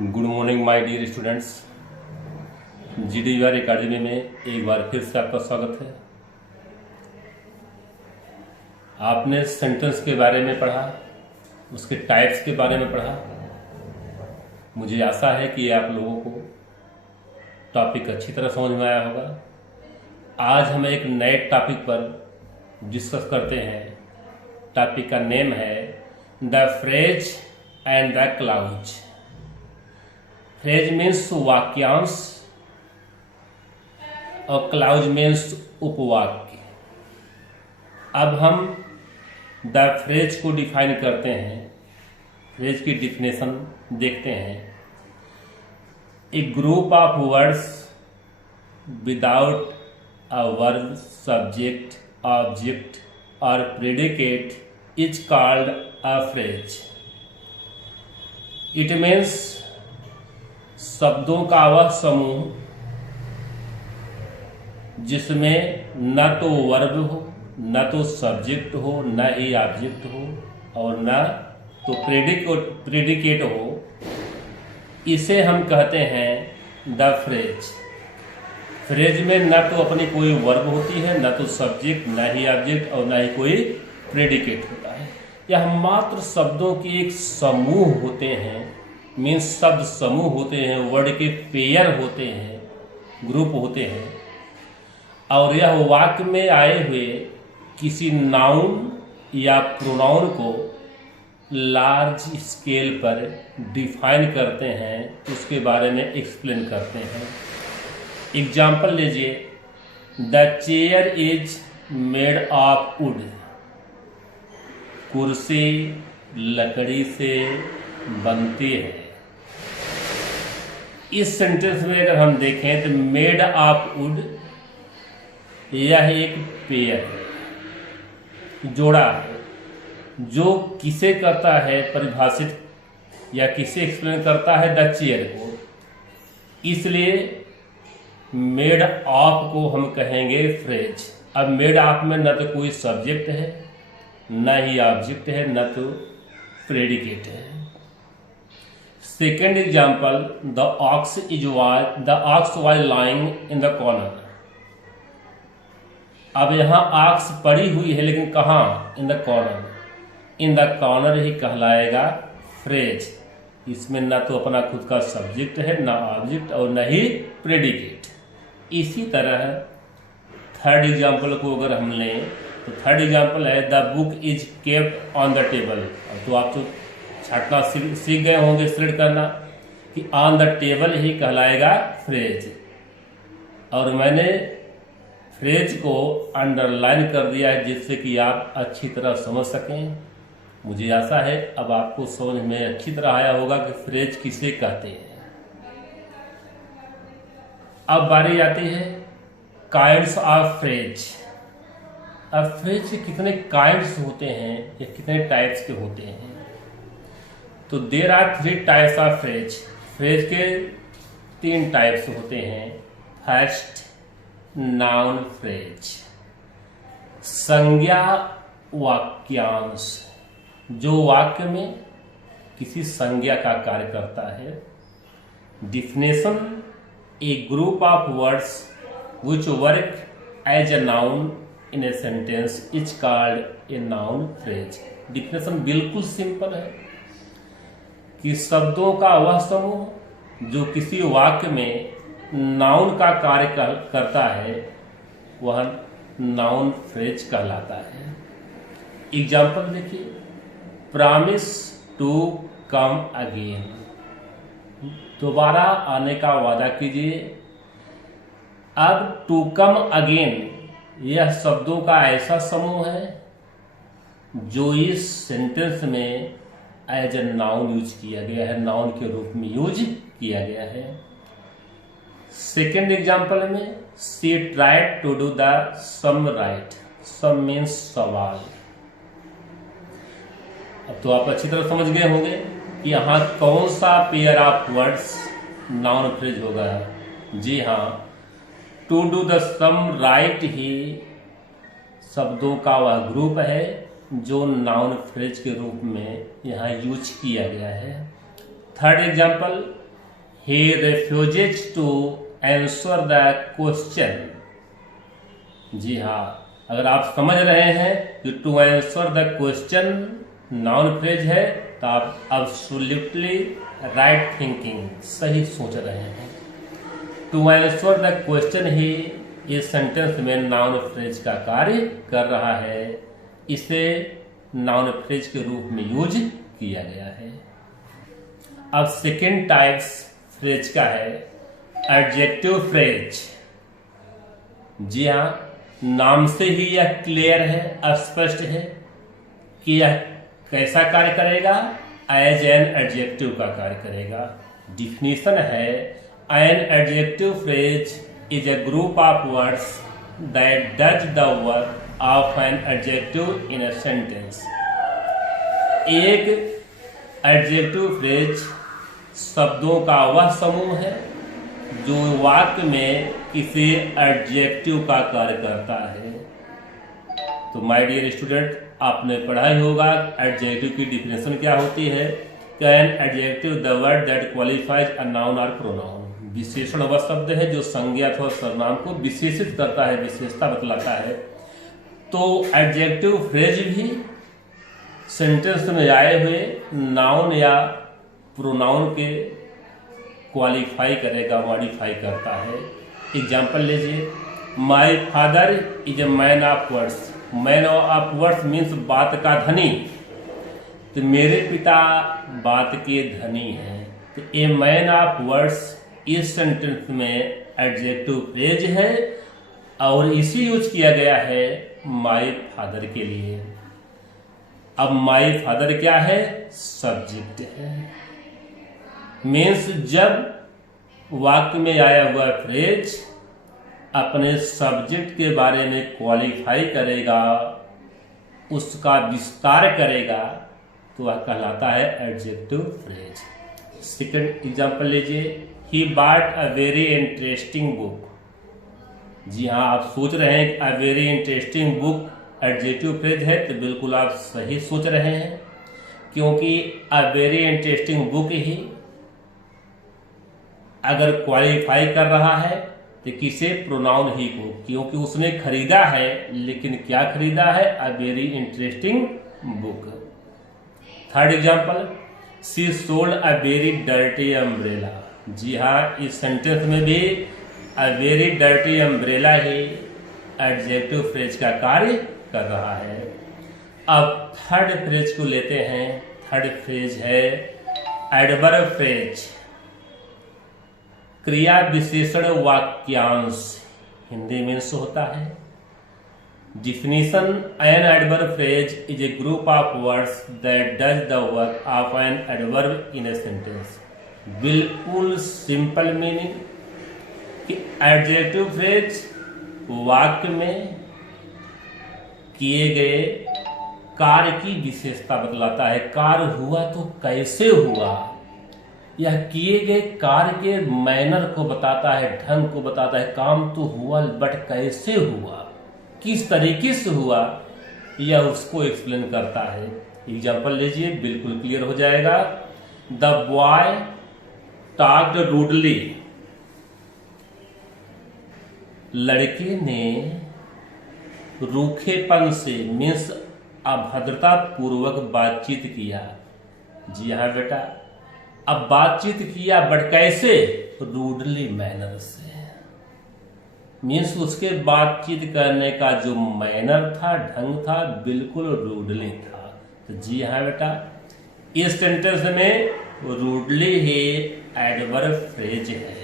Good morning my dear students. GDUR academy में एक बार फिर से आपका स्वागत है। आपने सेंटेंस के बारे में पढ़ा, उसके टाइप्स के बारे में पढ़ा। मुझे आशा है कि आप लोगों को टॉपिक अच्छी तरह समझ में आया होगा। आज हम एक नए टॉपिक पर डिस्कस करते हैं। टॉपिक का नेम है the phrase and the clause. Phrase means वाक्यांश और क्लाउज मीन्स उपवाक्य। अब हम द फ्रेज को डिफाइन करते हैं। फ्रेज की डिफिनेशन देखते हैं। A group of words without a verb, subject, object और predicate is called a phrase. It means शब्दों का वह समूह जिसमें न तो वर्ब हो, न तो सब्जेक्ट हो, न ही ऑब्जेक्ट हो और न तो प्रेडिकेट हो, इसे हम कहते हैं द फ्रेज। फ्रेज में न तो अपनी कोई वर्ब होती है, न तो सब्जेक्ट, न ही ऑब्जेक्ट और न ही कोई प्रेडिकेट होता है। यह मात्र शब्दों के एक समूह होते हैं। मीन्स शब्द समूह होते हैं, वर्ड के पेयर होते हैं, ग्रुप होते हैं और यह वाक्य में आए हुए किसी नाउन या प्रोनाउन को लार्ज स्केल पर डिफाइन करते हैं, उसके बारे में एक्सप्लेन करते हैं। एग्जाम्पल लीजिए, the chair is made of would. कुर्सी लकड़ी से बनती है। इस सेंटेंस में अगर हम देखें तो मेड ऑफ वुड यह एक पेयर है, जोड़ा है, जो किसे करता है परिभाषित या किसे एक्सप्लेन करता है द चेयर को। इसलिए मेड ऑफ को हम कहेंगे फ्रेज। अब मेड ऑफ में न तो कोई सब्जेक्ट है, न ही ऑब्जेक्ट है, न तो प्रेडिकेट है। Second example, the ox was lying in the corner. अब यहां ऑक्स पड़ी हुई है, लेकिन कहाँ? In the corner. In the corner ही कहलाएगा फ्रेज। इसमें न तो अपना खुद का सब्जेक्ट है, न ऑब्जेक्ट और न ही प्रेडिकेट। इसी तरह थर्ड एग्जाम्पल को अगर हम लें तो थर्ड एग्जाम्पल है the book is kept on the table. तो आप तो छाटना सीख गए होंगे, स्प्रेड करना, कि ऑन द टेबल ही कहलाएगा फ्रेज। और मैंने फ्रेज को अंडरलाइन कर दिया है जिससे कि आप अच्छी तरह समझ सकें। मुझे आशा है अब आपको समझ में अच्छी तरह आया होगा कि फ्रेज किसे कहते हैं। अब बारी आती है काइंड्स ऑफ फ्रेज। अब फ्रेज के कितने काइंड्स होते हैं या कितने टाइप्स के होते हैं? तो there are 3 types of phrase. Phrase के 3 टाइप्स होते हैं। फर्स्ट, नाउन फ्रेज, संज्ञा वाक्यांश, जो वाक्य में किसी संज्ञा का कार्य करता है। Definition, a group of words which work as a noun in a sentence is called a noun phrase. Definition बिल्कुल सिंपल है कि शब्दों का वह समूह जो किसी वाक्य में नाउन का कार्य करता है वह नाउन फ्रेज कहलाता है। एग्जाम्पल देखिए, प्रॉमिस टू कम अगेन, दोबारा आने का वादा कीजिए। अब टू कम अगेन यह शब्दों का ऐसा समूह है जो इस सेंटेंस में एज ए नाउन यूज किया गया है, नाउन के रूप में यूज किया गया है। सेकेंड एग्जाम्पल में, she tried to do the sum right. Sum means सवाल। अब तो आप अच्छी तरह समझ गए होंगे कि यहाँ कौन सा pair of words noun phrase होगा। जी हाँ, to do the sum right ही शब्दों का वह ग्रुप है जो नाउन फ्रेज के रूप में यहाँ यूज किया गया है। Third example, he refuses to answer the question। जी हाँ, अगर आप समझ रहे हैं कि to answer the question noun phrase है तो आप एब्सोल्युटली राइट थिंकिंग, सही सोच रहे हैं। टू आंसर द क्वेश्चन ही इस सेंटेंस में नाउन फ्रेज का कार्य कर रहा है, इसे नाउन फ्रेज के रूप में यूज किया गया है। अब सेकेंड टाइप्स फ्रेज का है एडजेक्टिव फ्रेज। जी हाँ, नाम से ही यह क्लियर है, स्पष्ट है कि यह कैसा कार्य करेगा, एज एन एडजेक्टिव का कार्य करेगा। डिफिनीशन है an adjective phrase is a group of words that does the work of an adjective in a sentence. एक एडजेक्टिव फ्रेज शब्दों का वह समूह है जो वाक्य में किसी एडजेक्टिव का कार्य करता है। तो माय डियर स्टूडेंट, आपने पढ़ा ही होगा एडजेक्टिव की डिफिनेशन क्या होती है। Can adjective the word that qualifies a noun और प्रोनाउन। विशेषण वह शब्द है जो संज्ञा अथवा सर्वनाम को विशेषित करता है, विशेषता बतलाता है। तो एडजेक्टिव फ्रेज भी सेंटेंस में आए हुए नाउन या प्रोनाउन के क्वालिफाई करेगा, मॉडिफाई करता है। एग्जाम्पल लीजिए, my father is a man of words. Man of words means बात का धनी। तो मेरे पिता बात के धनी हैं। तो ए मैन ऑफ वर्ड्स इस सेंटेंस में एडजेक्टिव फ्रेज है और इसी यूज किया गया है माई फादर के लिए। अब माई फादर क्या है? सब्जेक्ट है। मीन्स जब वाक्य में आया हुआ फ्रेज अपने सब्जेक्ट के बारे में क्वालिफाई करेगा, उसका विस्तार करेगा, तो वह कहलाता है एडजेक्टिव फ्रेज। सेकंड एग्जांपल लीजिए, he bought a very interesting book. जी हाँ, आप सोच रहे हैं a very interesting book adjective phrase है, तो बिल्कुल आप सही सोच रहे हैं, क्योंकि अ वेरी इंटरेस्टिंग बुक ही अगर क्वालिफाई कर रहा है तो किसे? प्रोनाउन ही को, क्योंकि उसने खरीदा है। लेकिन क्या खरीदा है? A very interesting book. Third example, she sold a very dirty umbrella. जी हाँ, इस सेंटेंस में भी अ वेरी डर्टी अम्ब्रेला ही एडजेक्टिव फ्रेज का कार्य कर रहा है। अब थर्ड फ्रेज को लेते हैं। थर्ड फ्रेज है एडवर्ब फ्रेज, क्रिया विशेषण वाक्यांश, हिंदी में से होता है। Definition, an adverb phrase is a group of words that does the work of an adverb in a sentence. बिल्कुल सिंपल मीनिंग कि एडजेक्टिव फ्रेज वाक्य में किए गए कार्य की विशेषता बतलाता है। कार्य हुआ तो कैसे हुआ, यह किए गए कार्य के मैनर को बताता है, ढंग को बताता है। काम तो हुआ बट कैसे हुआ, किस तरीके से हुआ, यह उसको एक्सप्लेन करता है। एग्जाम्पल लीजिए, बिल्कुल क्लियर हो जाएगा। The boy talked rudely. लड़के ने रूखेपन से मीन्स अभद्रता पूर्वक बातचीत किया। जी हाँ बेटा, अब बातचीत किया बट कैसे? रूडली मैनर से। मीन्स उसके बातचीत करने का जो मैनर था, ढंग था, बिल्कुल रूडली था। तो जी हाँ बेटा, इस सेंटेंस में रूडली ही एडवर्ब फ्रेज है।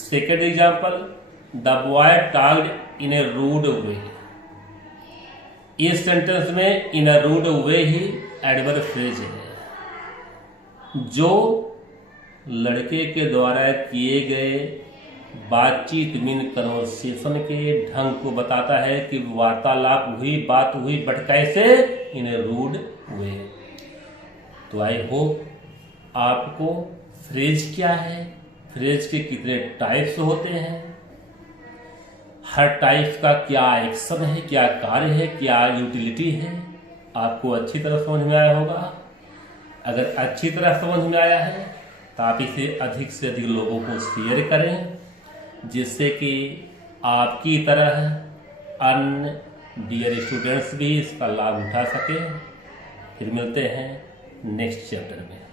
Second example, the boy talked in a rude way. इस सेंटेंस में इन अ रूड वे ही एडवर्ब फ्रेज है, जो लड़के के द्वारा किए गए बातचीत मीन कन्वर्सेशन के ढंग को बताता है कि वार्तालाप हुई, बात हुई, बट कैसे? इन ए रूड वे। तो आई होप आपको फ्रेज क्या है, फ्रेज के कितने टाइप्स होते हैं, हर टाइप का क्या एक्शन है, क्या कार्य है, क्या यूटिलिटी है, आपको अच्छी तरह समझ में आया होगा। अगर अच्छी तरह समझ में आया है तो आप इसे अधिक से अधिक लोगों को शेयर करें, जिससे कि आपकी तरह अन्य डियर स्टूडेंट्स भी इसका लाभ उठा सकें। फिर मिलते हैं नेक्स्ट चैप्टर में।